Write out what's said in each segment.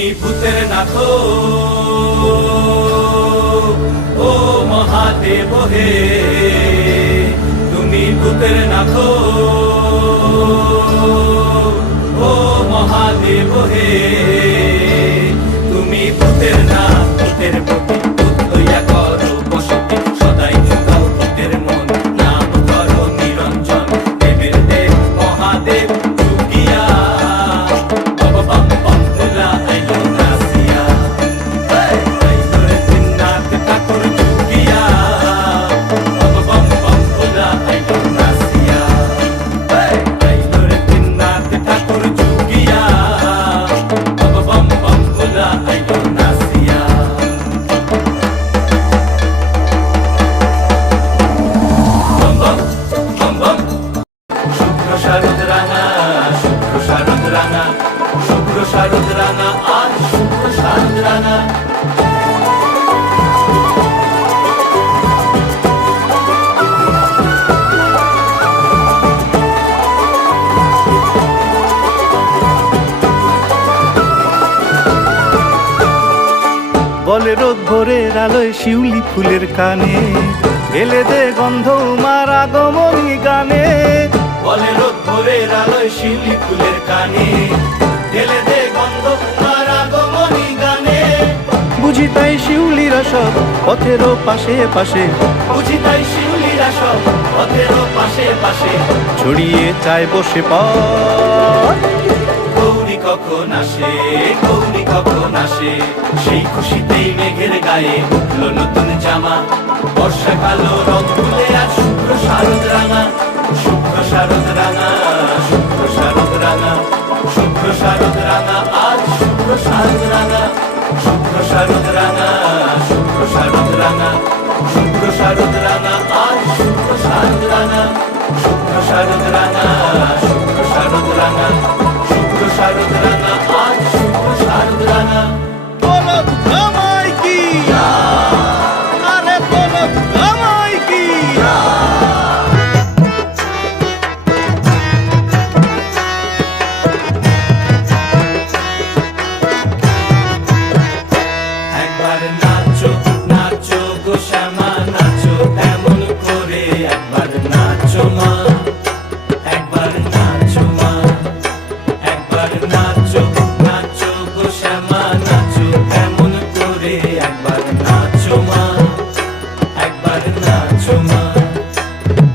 তুমি ভূতের নাথ ও মহাদেব হে, তুমি ভূতের নাথ ও মহাদেব হে, তুমি ভূতের নাথ। ভূতের প্রতি ভূত লইয়া করো বসতি, সদাই জুগাও ভূতের মন, নাম করো নিরঞ্জন। দেবের দেব মহাদেব যুগিয়া, বাবা বাম বাম ভোলা আইলো নাসিয়া। আইলো রে দিননাথ ঠাকুর যুগিয়া, বাবা বাম বাম ভোলা আইলো নাসিয়া। আইলো রে দিননাথ ঠাকুর যুগিয়া, বাবা বাম বাম ভোলা আইলো নাসিয়া। বাম বাম বাম বাম। শুভ্র শারদ রাঙা, শুভ্র শারদ রাঙা, শুভ্র শারদ রাঙা, আর শুভ্র শারদ রাঙা। বলে রোদ ভোরের আলোয় শিউলি ফুলের কানে, এলে দে গন্ধ উমার আগমনী গানে। বলে রোদ ভোরের আলোয় শিউলি ফুলের কানে, ঢেলে দে গন্ধ উমার আগমনী গানে। বুঝি তাই শিউলিরা সব পথেরও পাশে পাশে, বুঝি তাই শিউলিরা সব পথেরও পাশে পাশে। ছড়িয়ে চায় বসে পথ। গৌরী কখন আসে, গৌরী কখন আসে, সেই খুশিতেই মেঘের গায়ে উঠলো নতুন জামা। বর্ষাকালো রং তুলে আর শুভ্র শারদ রাঙা, শুভ্র শারদ রাঙা, শুভ্র শারদ রাঙা, শুভ্র শারদ রাঙা, আজ শুভ্র শারদ রাঙা। শুভ্র শারদ রাঙা, শুভ্র শারদ রাঙা, শুভ্র শারদ রাঙা, আজ শুভ্র শারদ রাঙা। শুভ্র শারদ রাঙা, শুভ্র শারদ রাঙা, শুভ্র শারদ রাঙা, আজ শুভ্র শারদ রাঙা। বলদ গামাই কি, আরে বলদ গামাই কি। একবার নাচো নাচো গো শ্যামা, নাচো এমন করে, একবার নাচো মা, একবার নাচো মা। একবার নাচো নাচো গো শ্যামা, নাচো এমন করে, একবার নাচো মা, একবার নাচো মা।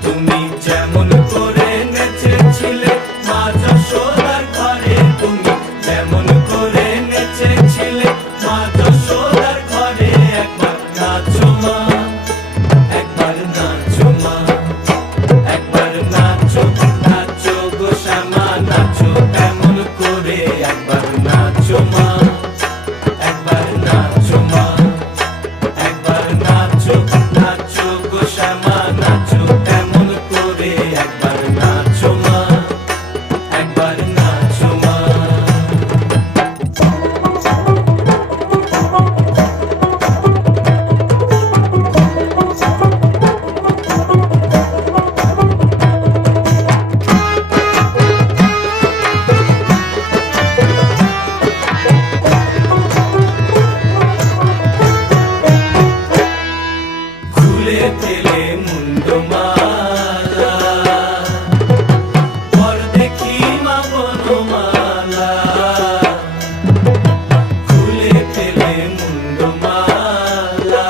তুমি যেমন করে নেচেছিলে মা যশোদার ঘরে, তুমি যেমন করে নেচেছিলে মা যশোদার ঘরে, একবার নাচো মা, একবার নাচো মা। একবার নাচো নাচো গো শ্যামা, নাচো এমন করে, একবার নাচো মা, একবার নাচো মা। একবার নাচো নাচো গো শ্যামা, নাচো এমন করে, একবার নাচো মা, একবার নাচো মা। খুলে ফেলে মুন্ডমালা, পর দেখি মা বনমালা। খুলে ফেলে মুন্ডমালা,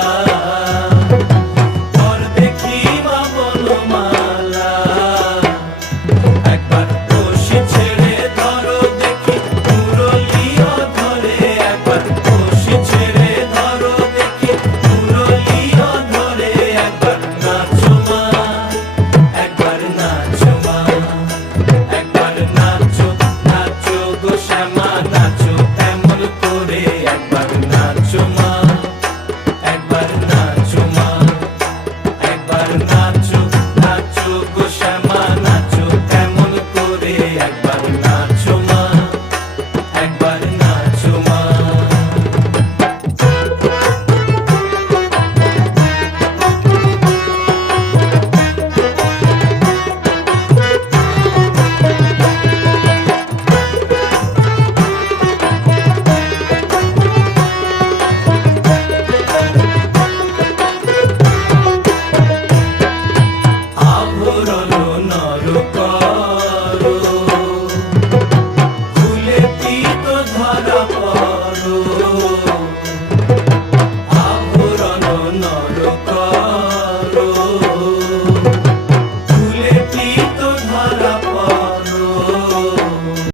পর দেখি মা বনমালা। একবার বসি ছেড়ে ধরো দেখি মুরলিও ধরে, একবার বসি ছেড়ে ধরো দেখি মুরলিও ধরে। একবার নাচো মা, একবার নাচো মা, একবার নাচো নাচো গো শ্যামা, নাচো